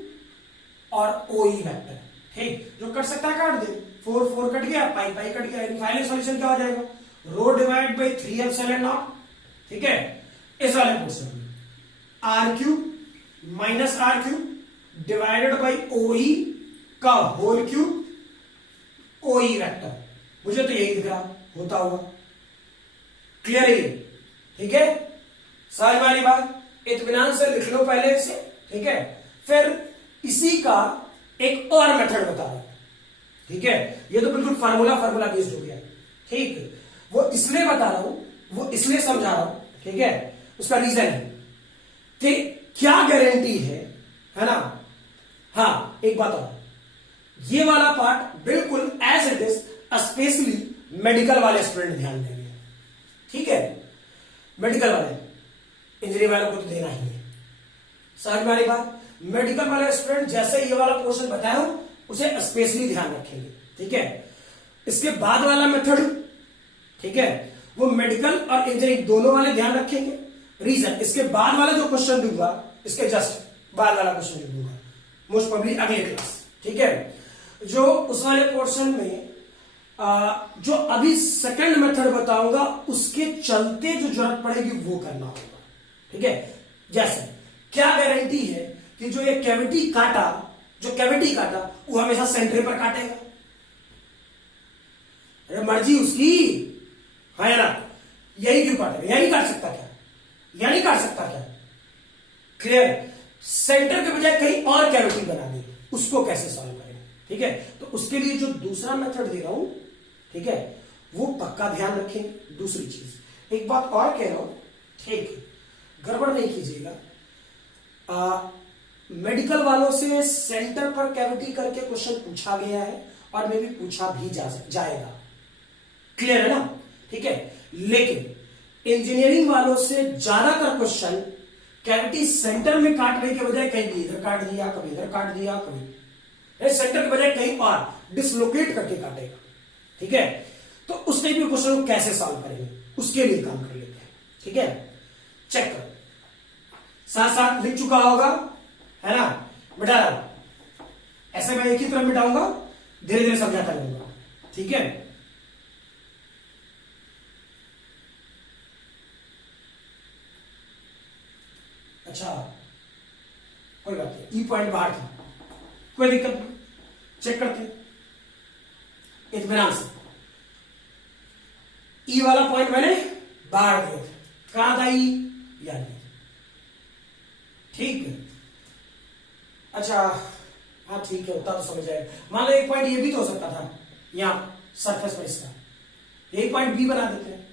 और ओई वेक्टर, ठीक, जो कट सकता है काट दे, 4 4 कट गया, पाई पाई कट गया, फाइनल सॉल्यूशन क्या हो जाएगा, rho divide by 3 epsilon not, ठीक है। इस वाले पोर्शन में r cube minus r cube divided by OE का होल क्यूब ओई वेक्टर, मुझे तो यही दिख रहा होता होगा, क्लियर है, ठीक है। समझ वाली बात, इत्मीनान से लिख लो पहले इसे, ठीक है। फिर इसी का एक और मेथड बता रहा हूं, ठीक है, ये तो बिल्कुल फार्मूला बेस्ड हो गया, ठीक, वो इसलिए बता रहा हूं, वो इसलिए समझा रहा हूं, ठीक है। उसका रीजन है कि क्या गारंटी है ना। हाँ एक बात और, ये वाला पार्ट बिल्कुल as it is specially medical वाले स्टूडेंट ध्यान देंगे, ठीक है, मेडिकल वाले, इंजीनियरिंग वालों को तो देना ही है, समझ में आ रही बात। मेडिकल वाले स्टूडेंट जैसे ये वाला पोर्शन बताया उसे स्पेशली ध्यान रखेंगे, ठीक है। इसके बाद वाला मेथड, ठीक है, वो मेडिकल और इंजीनियरिंग दोनों वाले ध्यान रखेंगे। रीजन, इसके बाद वाला जो क्वेश्चन दूंगा, इसके जस्ट बाद वाला क्वेश्चन दूंगा मोस्ट प्रोबेबली अगले क्लास, ठीक है। जो उस वाले पोर्शन में जो अभी सेकंड मेथड बताऊंगा उसके चलते जो जरूरत पड़ेगी वो करना होगा, ठीक है। जैसे क्या गारंटी है कि जो ये कैविटी काटा वो हमेशा सेंटर पर काटेगा, अरे मर्जी उसकी, है ना, यही क्यों काटेगा, यही काट सकता क्या, यही काट सकता क्या, क्लियर। सेंटर के बजाय कहीं और कैविटी बना दी, उसको कैसे सॉल्व करें, ठीक है। तो उसके लिए जो दूसरा मेथड दे रहा हूं, ठीक है, वो पक्का ध्यान रखें। दूसरी चीज एक बात और कह रहा हूं, ठीक, गड़बड़ नहीं कीजिएगा, मेडिकल वालों से सेंटर पर कैविटी करके क्वेश्चन पूछा गया है और मे भी पूछा भी जाएगा, क्लियर है ना, ठीक है। लेकिन इंजीनियरिंग वालों से ज्यादातर क्वेश्चन कैविटी सेंटर में काटने के बजाय कहीं भी इधर काट दिया, कभी इधर काट दिया, कभी सेंटर के बजाय कहीं और डिसलोकेट करके काटेगा, ठीक है। तो उस टाइप के क्वेश्चन को कैसे सॉल्व करेंगे उसके लिए काम कर लेते हैं, ठीक है। चेक करो, साथ साथ लिख चुका होगा, है ना, मिटा रहा ऐसे मैं एक ही तरफ मिटाऊंगा, धीरे धीरे समझाता रहूंगा, ठीक है। अच्छा कोई बात नहीं, ई पॉइंट बाहर था, कोई दिक्कत नहीं, चेक करते हैं इत्मीनान से। ई वाला पॉइंट मैंने बाहर दिया था, कहां था ई, यानी ठीक है। अच्छा हाँ ठीक है, उतना तो समझ आएगा। मान लो एक पॉइंट ये भी तो हो सकता था यहां सरफेस पर इसका, यही पॉइंट बी बना देते हैं।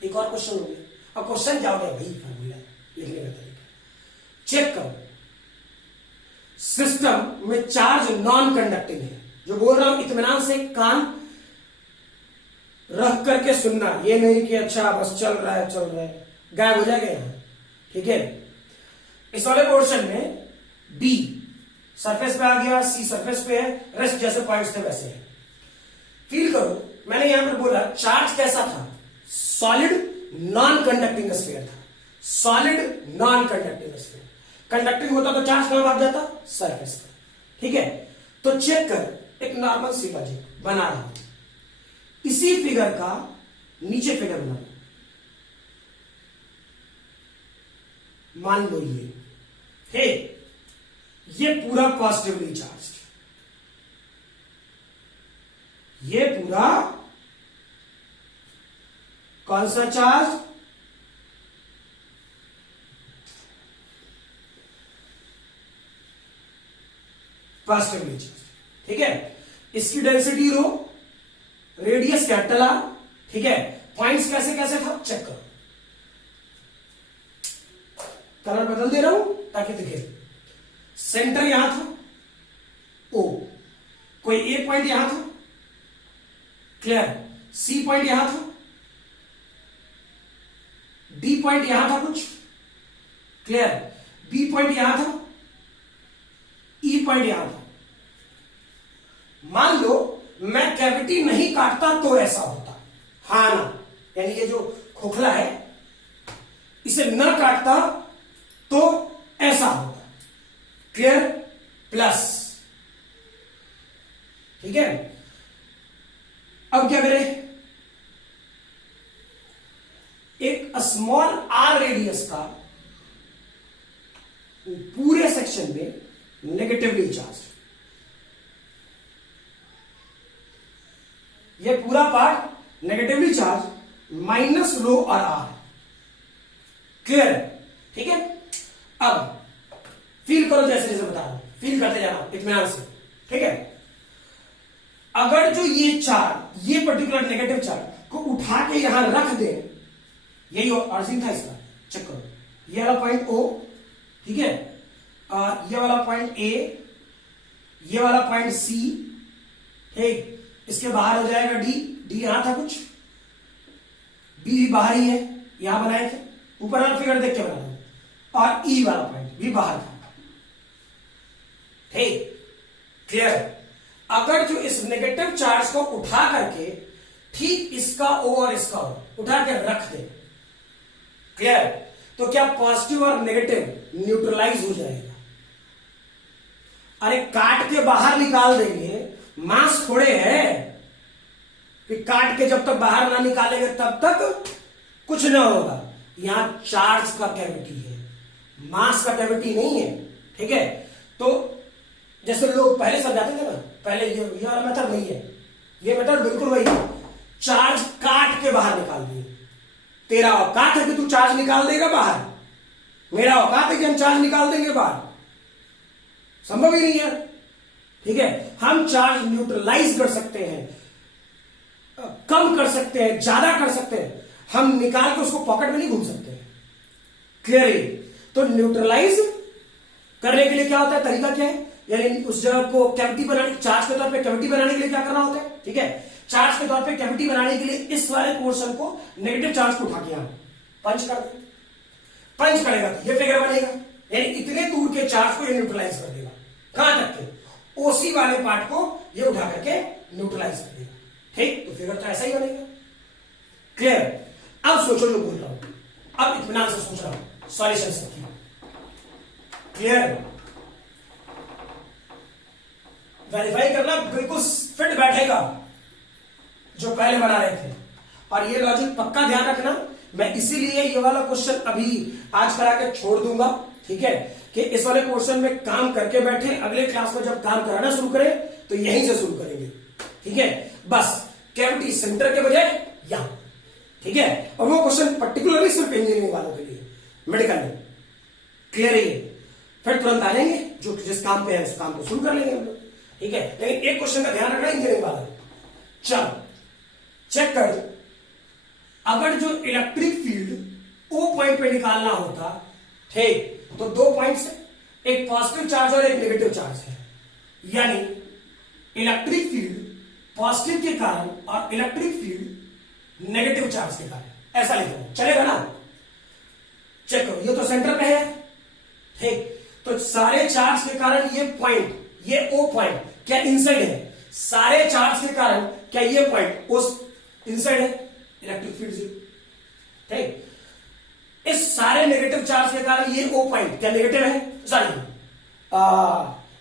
एक और क्वेश्चन हो गया। अब क्वेश्चन क्या हो गया भाई, फॉर्मूला लिखने का तरीका चेक करो। सिस्टम में चार्ज नॉन कंडक्टिंग है, जो बोल रहा हूं इत्मीनान से कान रख करके सुनना, ये नहीं कि अच्छा बस चल रहा है गायब हो जाएगा यहां, ठीक है। इस वाले पोर्शन में बी सरफेस पे आ गया, सी सरफेस पे है, रेस्ट जैसे पॉइंट्स थे वैसे है। फील करो, मैंने यहां पर बोला चार्ज कैसा था, सॉलिड नॉन कंडक्टिंग स्फीयर था, solid non conducting sphere. Conducting होता तो चार्ज कहां भाग जाता, सरफेस पर, ठीक है। तो चेक कर, एक नॉर्मल सी लॉजिक बना रहा हूं, इसी फिगर का नीचे फिगर बना, मान लो ये पूरा पॉजिटिवली चार्ज, ये पूरा कौन सा चार्ज, पॉजिटिवली चार्ज, ठीक है। इसकी density rho, radius capital r, ठीक है। पॉइंट्स कैसे कैसे था चेक करो, कलर बदल दे रहा हूं ताकि दिखे। सेंटर यहां था ओ, कोई ए पॉइंट यहां था, क्लियर। सी पॉइंट यहां था, डी पॉइंट यहां था कुछ, क्लियर। बी पॉइंट यहां था, ई पॉइंट यहां था। मान लो मैं कैविटी नहीं काटता तो ऐसा होता, हाँ ना, यानी ये जो खोखला है इसे न काटता तो ऐसा होता, क्लियर, प्लस, ठीक है। अब क्या करें, एक स्मॉल आर रेडियस का पूरे सेक्शन में नेगेटिवली चार्ज, ये पूरा part negatively charge minus rho और आर, क्लियर, ठीक है। अब फील करो जैसे जैसे बता रहा हूं, फील करते जाना इत्मीनान से, ठीक है। अगर जो ये चार्ज, ये पर्टिकुलर नेगेटिव चार्ज को उठा के यहां रख दे, यही अर्जिंग था इसका, चेक करो, ये वाला पॉइंट ओ, ठीक है, ये वाला पॉइंट ए, ये वाला पॉइंट सी, ठीक, इसके बाहर हो जाएगा डी, डी यहां था कुछ, बी भी बाहर ही है, यहां बनाए थे, ऊपर वाला फिगर देख के बना दो, और ई वाला पॉइंट भी बाहर था, ठीक, क्लियर। अगर जो इस नेगेटिव चार्ज को उठा करके ठीक इसका ओ और इसका ओ उठा के रख दे, क्लियर, तो क्या पॉजिटिव और नेगेटिव न्यूट्रलाइज हो जाएगा। अरे काट के बाहर निकाल देंगे, मास थोड़े है कि काट के जब तक बाहर ना निकालेंगे तब तक कुछ ना होगा। यहां चार्ज का कैविटी है, मास का कैविटी नहीं है, ठीक है। तो जैसे लोग पहले समझाते थे ना, पहले ये वाला मेथड वही है, ये मेथड बिल्कुल वही है, चार्ज काट के बाहर निकाल दिए। तेरा औकात है कि तू चार्ज निकाल देगा बाहर, मेरा औकात है कि हम चार्ज निकाल देंगे बाहर, संभव ही नहीं है, ठीक है। हम चार्ज न्यूट्रलाइज कर सकते हैं, कम कर सकते हैं, ज्यादा कर सकते हैं, हम निकाल के उसको पॉकेट में नहीं घूम सकते, क्लियर। तो न्यूट्रलाइज करने के लिए क्या होता है, तरीका क्या है, यानी उस जगह को कैविटी बनाने, चार्ज के तौर पे कैविटी बनाने के लिए क्या करना होता है, ठीक है। चार्ज के तौर पे कैविटी बनाने के लिए इस वाले पोर्शन को, नेगेटिव चार्ज को उठा के यहां पंच कर दे, पंच करेगा तो ये फिगर बनेगा, यानी इतने दूर के चार्ज को ये न्यूट्रलाइज कर देगा, कहां तक के, ओसी वाले पार्ट को ये उठा करके न्यूट्रलाइज कर देगा, ठीक। तो फिगर तो ऐसा ही बनेगा, क्लियर। अब सोचो जो बोल रहा हूं, अब इत्मीनान से सोच रहा हूं, सॉल्यूशन से, क्लियर। वेरीफाई करना बिल्कुल फिट बैठेगा जो पहले बना रहे थे, और ये लॉजिक पक्का ध्यान रखना। मैं इसीलिए ये वाला क्वेश्चन अभी आज करा के छोड़ दूंगा, ठीक है, कि कि इस वाले पोर्शन में काम करके बैठे, अगले क्लास में जब काम कराना शुरू करें तो यहीं से शुरू करेंगे, ठीक है। बस कैविटी सेंटर के बजाय यहां, ठीक है। और वो क्वेश्चन पर्टिकुलरली सिर्फ इंजीनियरिंग वालों के लिए, मेडिकल में, क्लियर है ये। फिर तुरंत आ जाएंगे, जो जिस काम पे है उस काम को शुरू कर लेंगे हम लोग, ठीक है। लेकिन एक क्वेश्चन का ध्यान रखना इंजीनियरिंग वाला। चलो चेक कर, अगर जो इलेक्ट्रिक फील्ड ओ पॉइंट पे निकालना होता, ठीक, तो 2 पॉइंट्स है, एक पॉजिटिव चार्ज और एक नेगेटिव चार्ज है, यानी इलेक्ट्रिक फील्ड पॉजिटिव के कारण और इलेक्ट्रिक फील्ड नेगेटिव चार्ज के कारण, ऐसा लिखा है, चलेगा ना। चेक करो, ये तो सेंटर पे है, ठीक, तो सारे चार्ज के कारण ये पॉइंट, ये ओ पॉइंट क्या इनसाइड है, सारे चार्ज के कारण क्या ये पॉइंट उस इनसाइड है, इलेक्ट्रिक फील्ड जीरो, ठीक। इस सारे नेगेटिव चार्ज के कारण ये ओ पॉइंट क्या नेगेटिव है, सॉरी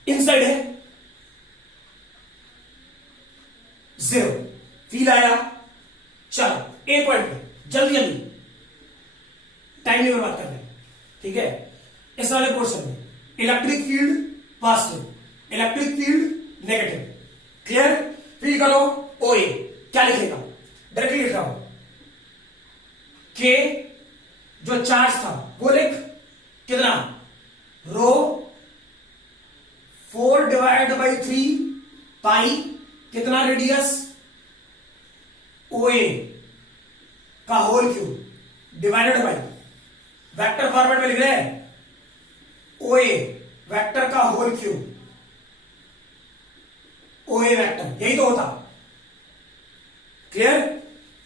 इनसाइड है, जीरो। फील आया। चलो ए पॉइंट पे जल्दी जल्दी, टाइम नहीं बर्बाद करना, ठीक है। इस वाले पोर्शन में electric field positive, electric field negative, clear. Feel करो ओ ए, क्या लिखेगा, डायरेक्टली लिख रहा हूं, के जो चार्ज था वो लिख, कितना, रो 4/3 पाई, कितना रेडियस, ओ ए का whole cube divided by, vector format में लिख रहे हैं, ओ ए वेक्टर का whole cube, O A vector, यही तो होता, क्लियर।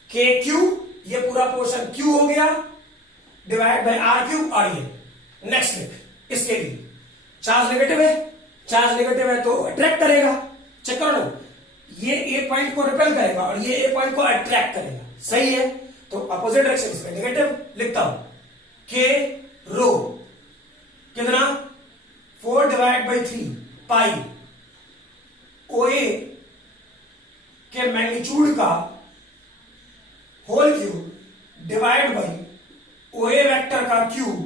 के क्यू, ये पूरा पोर्शन क्यू हो गया, डिवाइड बाय आर क्यूब, और ये नेक्स्ट लिख, इसके लिए चार्ज नेगेटिव है, चार्ज नेगेटिव है तो अट्रैक्ट करेगा, चेक करो ना, ये ए पॉइंट को रिपेल करेगा और ये ए पॉइंट को अट्रैक्ट करेगा, सही है। तो अपोजिट डायरेक्शन में नेगेटिव लिखता हूं, के रो कितना, 4/3 पाई, ओ ए के मैग्नीट्यूड का whole cube divide by O A vector का क्यूब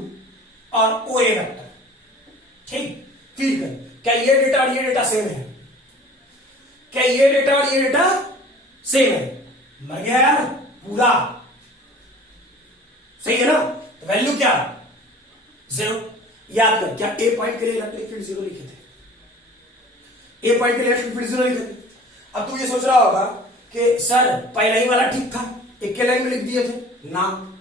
और ओ ए वेक्टर, ठीक। फील कर, क्या ये डेटा और ये डेटा सेम है, क्या ये डेटा और ये डेटा सेम है, मर गया यार पूरा, सही है ना। तो वैल्यू क्या, जीरो। याद कर, क्या ए पॉइंट के लिए इलेक्ट्रिक फील्ड जीरो लिखे थे, ए पॉइंट के लिए इलेक्ट्रिक फील्ड जीरो लिखे थे। अब तू ये सोच रहा होगा कि सर पहला ही वाला ठीक था, एक के लाइन में लिख दिए थे ना।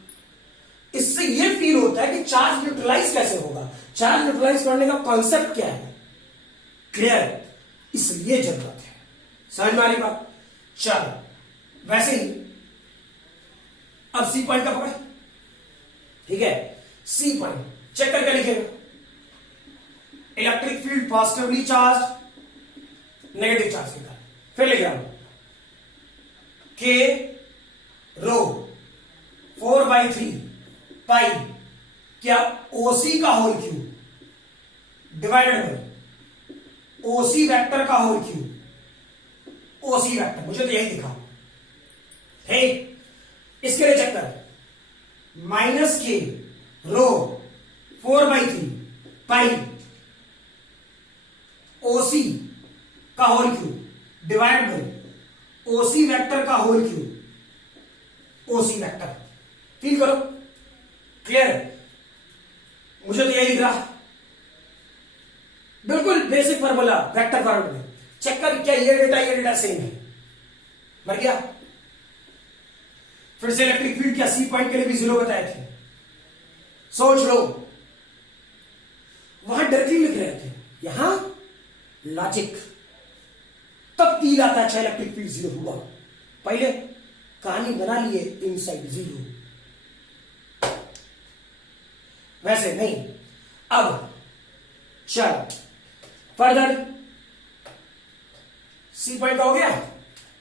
इससे ये फील होता है कि चार्ज न्यूट्रलाइज कैसे होगा, चार्ज न्यूट्रलाइज करने का कॉन्सेप्ट क्या है, क्लियर, इसलिए जरूरत है, समझ में आ रही बात। चलो वैसे ही अब सी पॉइंट का पकड़, ठीक है। सी पॉइंट चेक करके लिखेगा, electric field positively charge negative charge के कारण, फिर लिख रहा हूं, के रो 4/3 पाई, क्या ओसी का whole cube divided by OC vector का होल क्यूब, ओसी वेक्टर मुझे तो यही दिखा, ठीक। इसके लिए चेक कर, minus k rho 4/3 pi OC का whole cube divide by OC vector का whole cube, OC vector, feel करो, क्लियर। मुझे तो यही दिख रहा, बिल्कुल बेसिक फार्मूला वेक्टर फॉर्मेट में, चेक कर क्या ये डेटा सेम है, मर गया। फिर से इलेक्ट्रिक फील्ड क्या सी पॉइंट के लिए भी जीरो बताए थे, सोच लो, वहां डायरेक्टली लिख रहे थे, यहां लॉजिक, तब तीर आता है, अच्छा इलेक्ट्रिक फील्ड जीरो हुआ, पहले कहानी बना लिए इनसाइड जीरो, वैसे नहीं। अब चल फर्दर, सी पॉइंट का हो गया,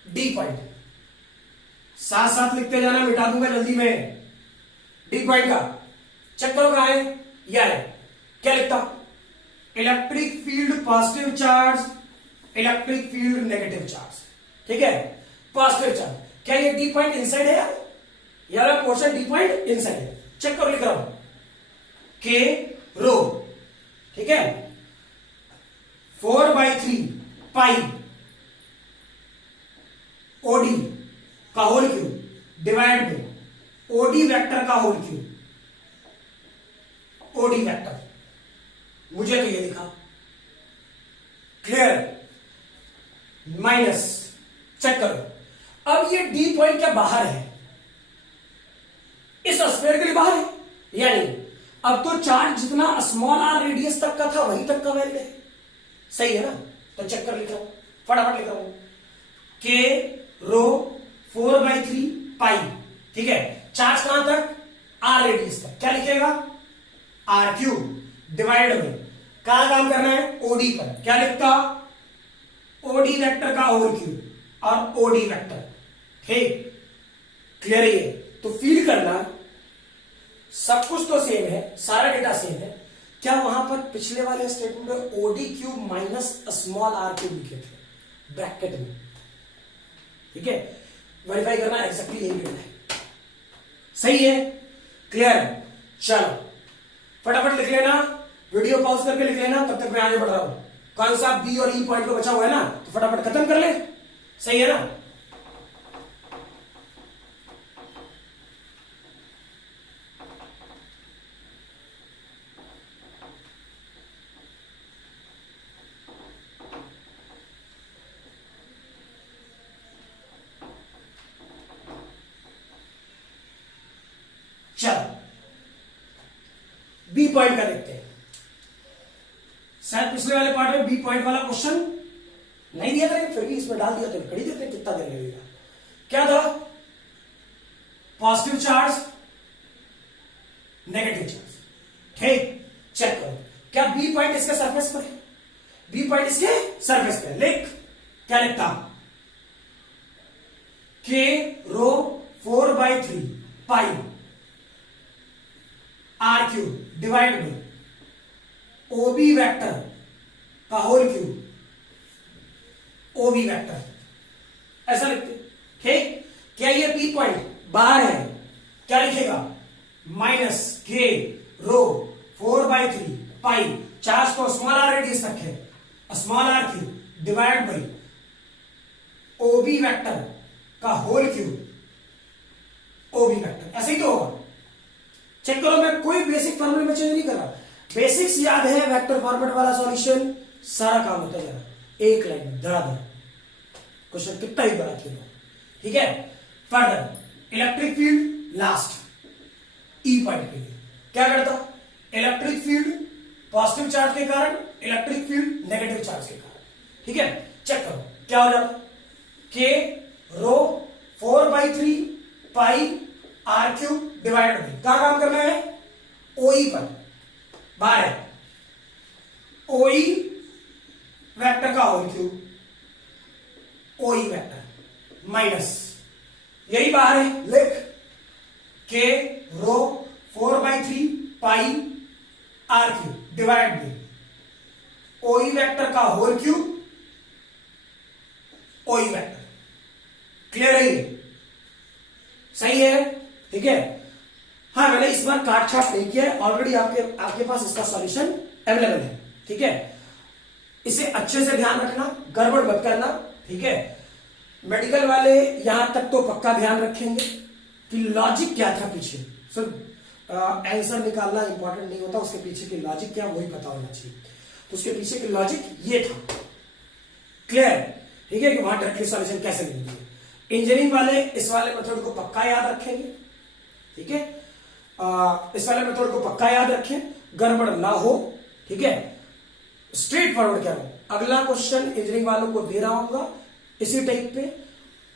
डी पॉइंट साथ साथ लिखते जाना, मिटा दूंगा जल्दी में। डी पॉइंट का चेक करो कहां है, यह है, क्या लिखता, electric field positive charge, electric field negative charge, ठीक है। पॉजिटिव चार्ज, क्या ये डी पॉइंट इनसाइड है यार, पोर्शन डी पॉइंट इनसाइड है, चेक करो, लिख रहा हूं, के रो ठीक है, 4/3 पाई ओडी का whole cube divide by OD vector का होल क्यूब, ओडी वेक्टर, मुझे तो ये लिखा। क्लियर? माइनस, चेक करो। अब ये डी पॉइंट क्या बाहर है, इस स्फीयर के लिए बाहर है, यानी अब तो चार्ज जितना स्मॉल आर रेडियस तक का था वही तक का वैल्यू है, सही है ना? तो चेक कर लिख रहा हूं, फटाफट लिख रहा हूं, के रो 4/3 पाई, ठीक है, चार्ज कहां तक, आर रेडियस तक, क्या लिखेगा, आर क्यूब डिवाइड बाई, कहां काम करना है, ओडी पर, क्या लिखता, ओडी वेक्टर का होल क्यूब और ओडी वेक्टर, ठीक, क्लियर है? तो फील करना, सब कुछ तो सेम है, सारा डेटा सेम है, क्या वहां पर पिछले वाले स्टेटमेंट में OD cube minus small r cube लिखे थे ब्रैकेट में, ठीक है, वेरीफाई करना, एक्जेक्टली यही डेटा है, सही है? क्लियर? चलो फटाफट लिख लेना, वीडियो पॉज करके लिख लेना, तब तक मैं आगे बढ़ रहा हूं। कौन सा बी और ई पॉइंट को बचा हुआ है ना, तो फटाफट खत्म कर ले, सही है ना? चलो बी पॉइंट का देखते हैं। शायद पिछले वाले पार्ट में बी पॉइंट वाला क्वेश्चन नहीं दिया था, फिर भी इसमें डाल दिया, तो कड़ी देते हैं कितना देर लगेगा। क्या था, पॉजिटिव चार्ज नेगेटिव चार्ज, ठीक, चेक करो, क्या बी पॉइंट इसके सरफेस पर है, बी पॉइंट इसके सरफेस पर, लिख, क्या लिखता, k rho 4/3 pi r cube divide by OB vector का होल क्यूब, ओबी वेक्टर, ऐसा लिखते, ठीक। क्या ये बी पॉइंट बाहर है, क्या लिखेगा, minus k rho 4/3 pi, charge को स्मॉल आर रेडियस तक है, small r cube divide by OB vector का होल क्यूब, ओबी वेक्टर, ऐसे ही तो होगा। चेक करो, मैं कोई बेसिक फॉर्मूले में चेंज नहीं कर रहा, बेसिक्स याद है, वेक्टर फॉर्मेट वाला सॉल्यूशन, सारा काम होता है जरा एक लाइन में धड़ाधड़, क्वेश्चन कितना ही बड़ा क्यों, ठीक है। फर्दर इलेक्ट्रिक फील्ड लास्ट, ई पॉइंट के लिए क्या करता, इलेक्ट्रिक फील्ड पॉजिटिव चार्ज के कारण, इलेक्ट्रिक फील्ड नेगेटिव चार्ज के कारण, ठीक है। चेक करो क्या हो जाता, के rho 4/3 pi r cube divide by, क्या काम करना है, ओई पर, बाय ओई वेक्टर का होल क्यूब, ओई वेक्टर माइनस, यही बाहर है, लिख, के rho 4/3 pi r cube divide by ओई वेक्टर का होल क्यूब, ओई वेक्टर, क्लियर है, सही है, ठीक है। हाँ, मैंने इस बार काट छाट नहीं किया है, ऑलरेडी आपके पास इसका सॉल्यूशन अवेलेबल है, ठीक है। इसे अच्छे से ध्यान रखना, गड़बड़ मत करना, ठीक है। मेडिकल वाले यहां तक तो पक्का ध्यान रखेंगे कि लॉजिक क्या था पीछे, सिर्फ आंसर निकालना इंपॉर्टेंट नहीं होता, उसके पीछे की लॉजिक क्या वही पता होना चाहिए। तो उसके पीछे की लॉजिक ये था, क्लियर, ठीक है, कि वहां डायरेक्टली सॉल्यूशन कैसे मिलेगी। इंजीनियरिंग वाले इस वाले मेथड को पक्का याद रखेंगे, ठीक है, इस वाले मेथड को पक्का याद रखें, गड़बड़ ना हो, ठीक है। स्ट्रेट फॉरवर्ड क्या हो, अगला क्वेश्चन इंजीनियरिंग वालों को दे रहा हूंगा इसी टाइप पे,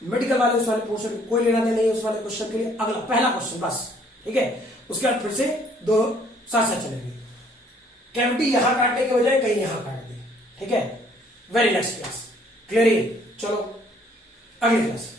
मेडिकल वाले उस वाले पोर्शन कोई लेना देना नहीं उस वाले क्वेश्चन के लिए, अगला पहला क्वेश्चन बस, ठीक है। उसके बाद फिर से दो साथ साथ चलेंगे, कैविटी यहां काटने के बजाय कहीं यहां काट दे, ठीक है। वेरी नेक्स्ट क्लास, क्लियर, चलो अगली क्लास।